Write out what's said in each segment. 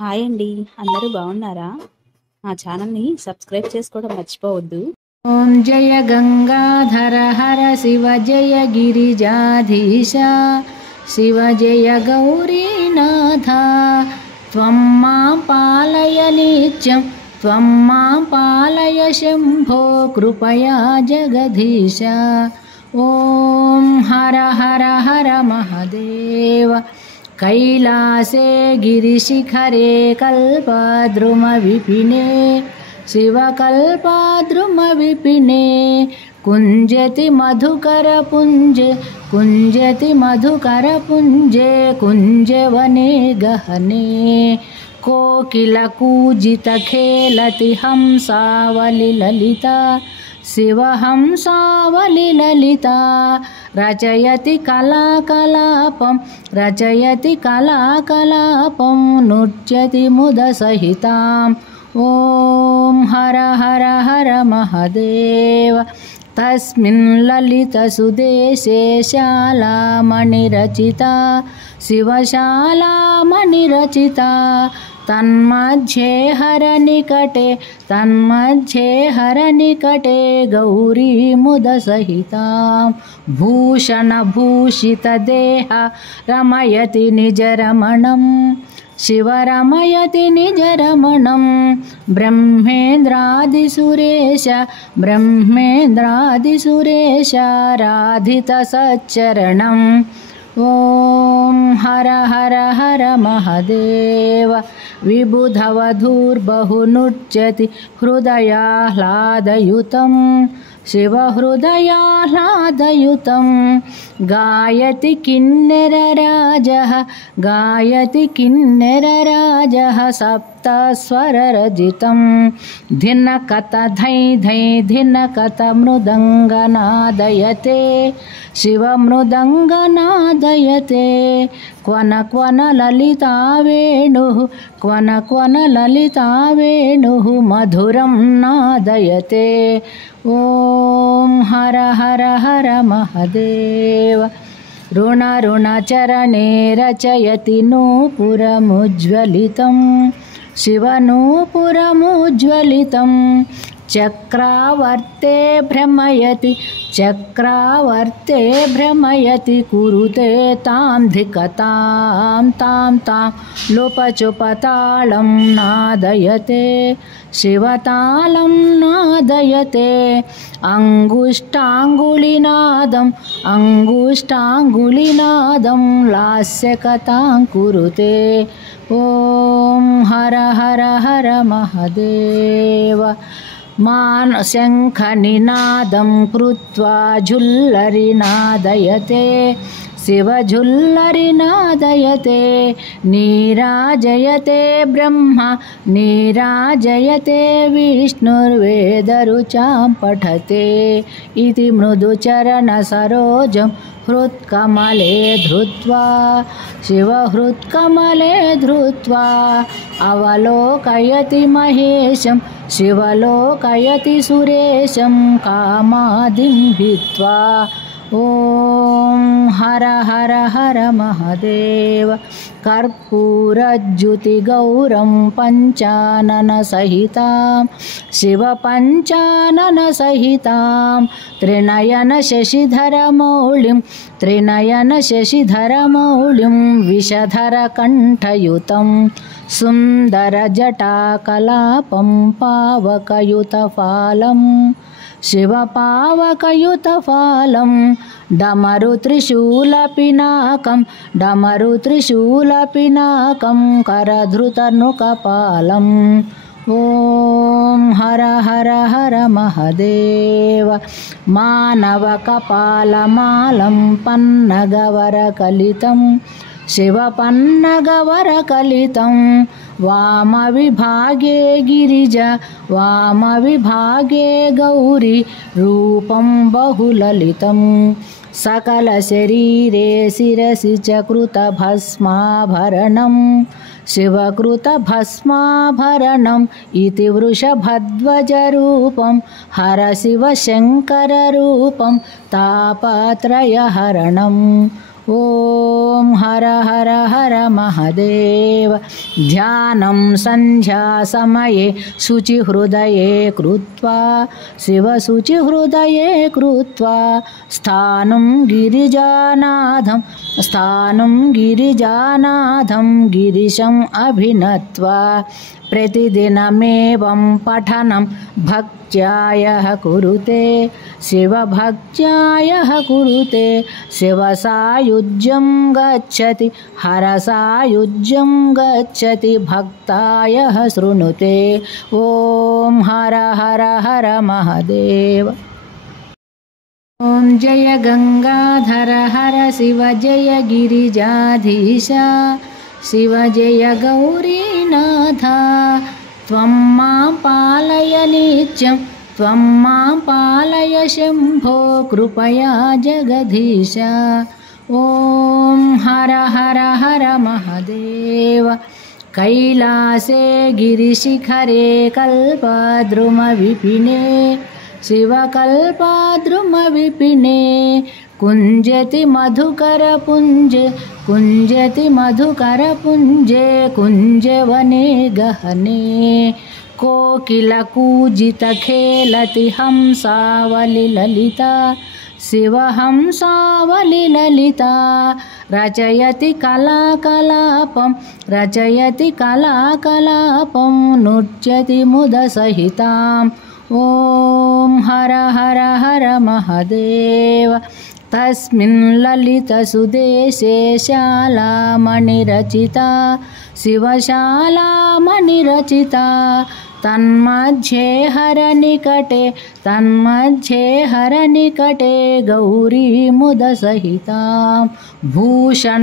Hi అండి. అందరూ బాగున్నారా? మా ఛానల్‌ని సబ్స్క్రైబ్ చేసుకోవడం మర్చిపోవద్దు. ఓం జయ గంగాధర హర శివ జయ గిరిజాధీశ శివ జయ గౌరీనాథ త్వం మాం పాలయ నిత్యం త్వం మాం పాలయ శంభో కృపయా జగదీశ. ఓం హర హర హర మహదేవ. कैलासे गिरिशिखरे कल्पद्रुमविपिने शिवकल्पद्रुमविपिने कुञ्जति मधुकरपुञ्जे कुञ्जति मधुकरपुञ्जे कुञ्जवने गहने कोकिलकूजितखेलति हंसावलिललिता शिवहंसावलिललिता रचयति कलाकलापं नृत्यति मुदसहितां. ॐ हर हर हर महदेव. तस्मिन् ललितसुदेशे शालामणिरचिता शिवशालामणिरचिता तन्मध्ये हरनिकटे गौरी मुदसहितां. भूषणभूषितदेह रमयति निजरमणं शिवरमयति निजरमणं. ब्रह्मेन्द्रादिसुरेश ॐ हर हर हर महदेव. विबुधवधूर्बहुनृत्यति हृदयाह्लादयुतं शिवहृदयाह्लादयुतं. गायति किन्नरराजः सप्तस्वररजितं. धिनकत धै धै धिनकत मृदङ्गनादयते शिवमृदङ्गनादयते. क्वन क्वन ललिता वेणुः मधुरं नादयते. ॐ हर हर हर महदेव. ऋणचरणे रचयति नूपुरमुज्ज्वलितं शिवनूपुरमुज्ज्वलितं. चक्रावर्ते भ्रमयति कुरुते तां धिकतां तां लोपचुपतालं नादयते शिवतालं नादयते. अङ्गुष्ठाङ्गुलिनादं लास्यकथां कुरुते. ॐ हर हर हर महदेव. शङ्खनिनादं कृत्वा झुल्लरिनादयते शिवझुल्लरिनादयते. नीराजयते ब्रह्मा नीराजयते विष्णुर्वेदरुचां पठते इति मृदुचरणसरोजं हृत्कमले धृत्वा शिवहृत्कमले धृत्वा. अवलोकयति महेशं शिवलोकयति सुरेशं कामादिं हित्वा. ॐ हर हर हर महदेव. कर्पूरज्युतिगौरं पञ्चाननसहितां शिवपञ्चाननसहितां. त्रिनयनशशिधरमौलिं विषधरकण्ठयुतं. सुन्दरजटाकलापं पावकयुतफालं शिवपावकयुतफालं. डमरुत्रिशूलपिनाकं करधृतनुकपालम्. ॐ हर हर हर महदेव. मानवकपालमालं पन्नगवरकलितं शिवपन्नगवरकलितं. वामविभागे गिरिजा वामविभागे गौरी रूपं बहुललितं. सकलशरीरे शिरसि च कृतभस्माभरणं शिवकृतभस्माभरणम् इति वृषभध्वजरूपं हरशिवशङ्कररूपं तापत्रयहरणम्. ॐ हर हर हर महादेव। ध्यानं सन्ध्यासमये शुचिहृदये कृत्वा शिवशुचिहृदये कृत्वा स्थानं गिरिजानाथं गिरिशम् अभिनत्वा प्रतिदिनमेवं पठनं भक्त्यायः कुरुते शिवभक्त्यायः कुरुते। शिवसायुज्यं गच्छति हरसायुज्यं गच्छति भक्तायः शृणुते। ॐ हर हर हर महादेव। ॐ जय गंगाधर हर शिव जय गिरिजाधीश शिव जय गौरीनाथ। त्वं मां पालय नित्यं त्वं मां पालय शम्भो कृपया जगदीश। ॐ हर हर हर महादेव। कैलासे गिरिशिखरे कल्पद्रुमविपिने शिवकल्पद्रुमविपिने कुञ्जति मधुकरपुञ्जे कुञ्जवने गहने। कोकिलकूजितखेलति हंसावलिललिता शिवहंसावलिललिता। रचयति कलाकलापं नृत्यति मुदसहिताम्। ॐ हर हर हर महादेव। तस्मिन् ललितसुदेशे शालामणिरचिता शिवशालामणिरचिता। तन्मध्ये हरनिकटे गौरी मुदसहितां। भूषणभूषितदेह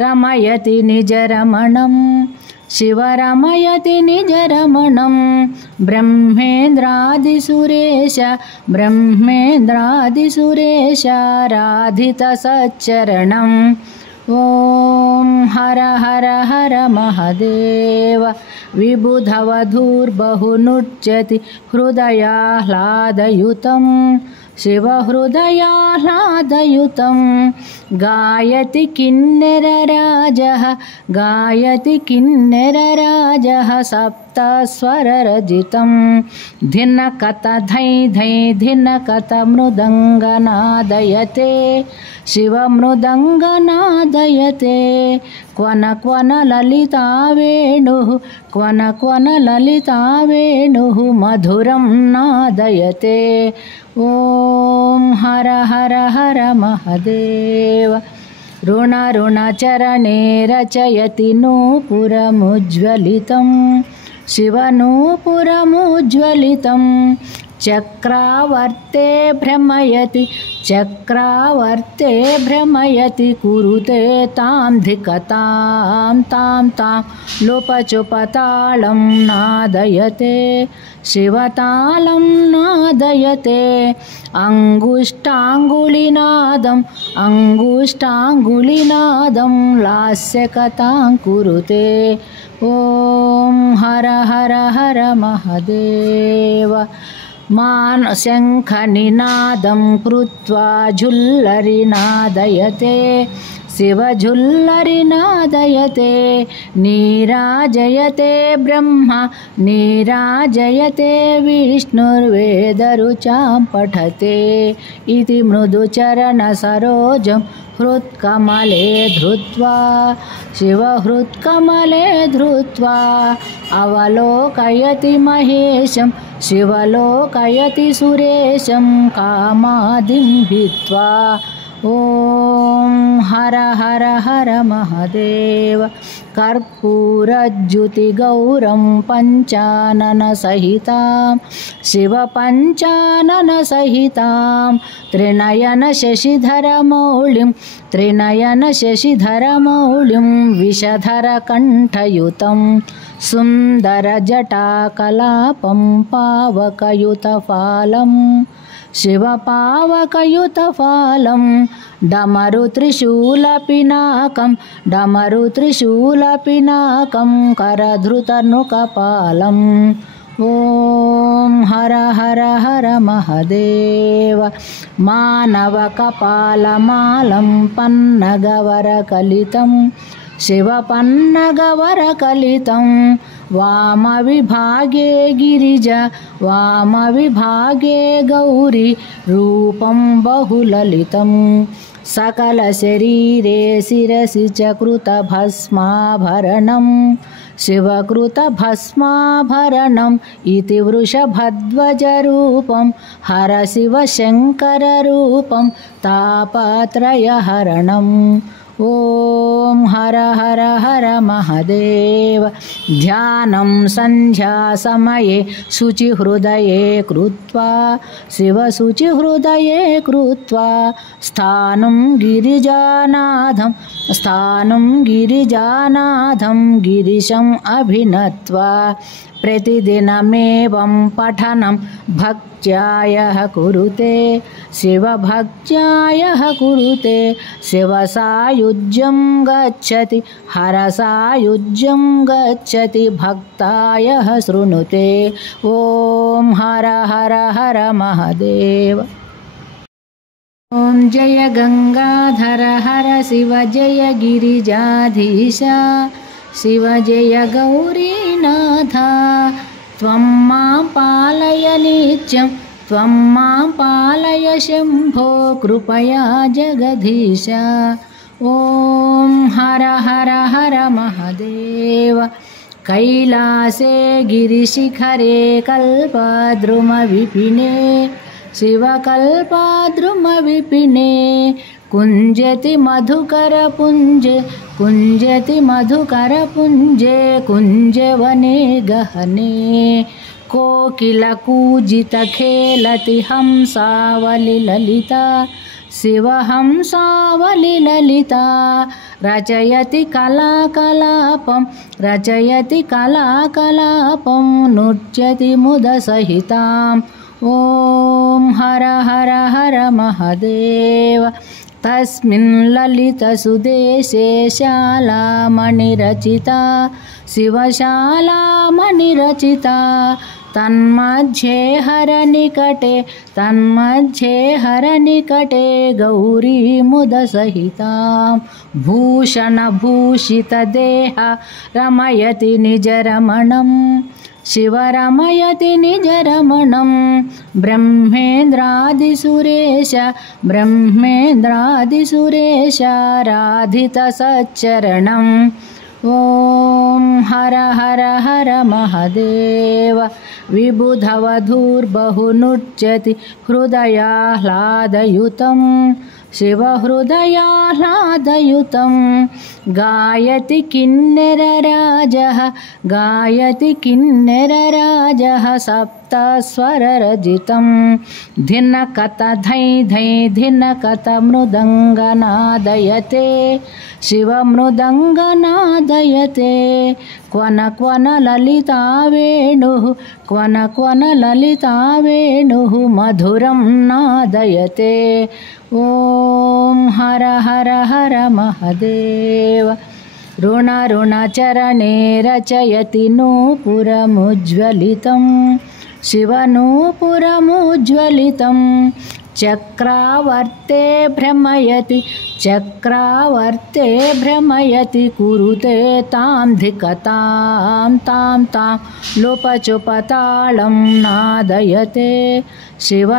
रमयति निजरमणं शिवरमयति निजरमणं। ब्रह्मेन्द्रादिसुरेश ॐ हर हर हर महादेव। विबुधवधूर्बहुनृत्यति हृदयाह्लादयुतं शिवहृदयाह्लादयुतं। गायति किन्नरराजः सप्तस्वररजितं। धिनकत धै धै धिनकत मृदङ्गनादयते शिवमृदङ्गनादयते। क्वन ललिता वेणुः मधुरं नादयते। ॐ हर हर हर महादेव। ऋणचरणे रचयति नूपुरमुज्ज्वलितं शिवनूपुरमुज्ज्वलितं। चक्रावर्ते भ्रमयति कुरुते तां धिकतां तां लोपचुपतालं नादयते शिवतालं नादयते। अङ्गुष्ठाङ्गुलिनादं लास्यकथां कुरुते। ॐ हर हर हर महादेव। शङ्खनिनादं कृत्वा झुल्लरिनादयते शिवझुल्लरिनादयते। नीराजयते ब्रह्मा नीराजयते विष्णुर्वेदरुचां पठते। इति मृदुचरणसरोजं हृत्कमले धृत्वा शिवहृत्कमले धृत्वा। अवलोकयति महेशं शिवलोकयति सुरेशं कामादिं भित्त्वा। ॐ हर हर हर महादेव। कर्पूरज्युतिगौरं पञ्चाननसहितां शिवपञ्चाननसहितां। त्रिनयनशशिधरमौलिं विषधरकण्ठयुतं। सुन्दरजटाकलापं पावकयुतफालं शिवपावकयुतफालं। डमरुत्रिशूलपिनाकं करधृतनुकपालं। ॐ हर हर हर महदेव मानवकपालमालं पन्नगवरकलितं शिवपन्नगवरकलितं वामविभागे गिरिजा वामविभागे गौरी रूपं बहुललितं सकलशरीरे शिरसि च कृतभस्माभरणं शिवकृतभस्माभरणम् इति वृषभध्वजरूपं हर शिवशङ्कररूपं तापत्रयहरणम् ॐ हर हर हर महदेव ध्यानं सन्ध्यासमये शुचिहृदये कृत्वा शिवशुचिहृदये कृत्वा स्थानं गिरिजानाथं गिरिशम् अभिनत्वा प्रतिदिनमेवं पठनं भक्त्यायः कुरुते शिवभक्त्यायः कुरुते शिवसायुज्यं गच्छति हरसायुज्यं गच्छति भक्तायः शृणुते ॐ हर हर हर महदेव ॐ जय गंगाधर हर शिव जय गिरिजाधीश शिव जय गौरीनाथ त्वं मां पालय नित्यं त्वं मां पालय शम्भो कृपया जगदीश ॐ हर हर हर महदेव कैलासे गिरिशिखरे कल्पद्रुमविपिने शिवकल्पद्रुमविपिने कुञ्जति मधुकरपुञ्जे कुञ्जवने गहने कोकिलकूजितखेलति हंसावलिललिता शिवहंसावलिललिता रचयति कलाकलापं नृत्यति मुदसहितां ॐ हर हर हर महदेव तस्मिन् ललितसुदेशे शालामणिरचिता शिवशालामणिरचिता तन्मध्ये हरनिकटे गौरीमुदसहितां भूषणभूषितदेहा रमयति निजरमणं शिवरमयति निजरमणं ब्रह्मेन्द्रादिसुरेश राधितसच्चरणम् ॐ हर हर हर महदेव विबुधवधूर्बहुनृत्यति हृदयाह्लादयुतं शिवहृदयाह्लादयुतं गायति किन्नरराजः सप्तस्वररजितं धिनकत धै धै धिनकत मृदङ्गनादयते शिवमृदङ्गनादयते क्वन क्वन ललिता वेणुः मधुरं नादयते ॐ हर हर हर महदेव ऋणचरणे रचयति नूपुरमुज्ज्वलितं शिवनूपुरमुज्ज्वलितं चक्रावर्ते भ्रमयति कुरुते तां धिकतां तां लोपचुपतालं नादयते शिव